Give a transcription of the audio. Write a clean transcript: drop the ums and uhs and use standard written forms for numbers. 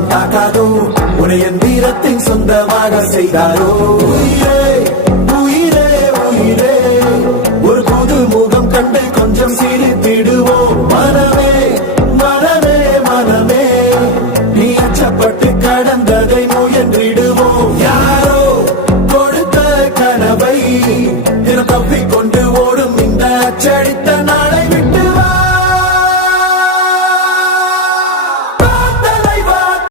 தந்தாக்காதோ உடைய வீரத்தின் சொந்தமாக செய்தாரோ உயிரே உயிரே உயிரே ஒரு புது முகம் கண்டு கொஞ்சம் சிரித்திடுவோம் மனம்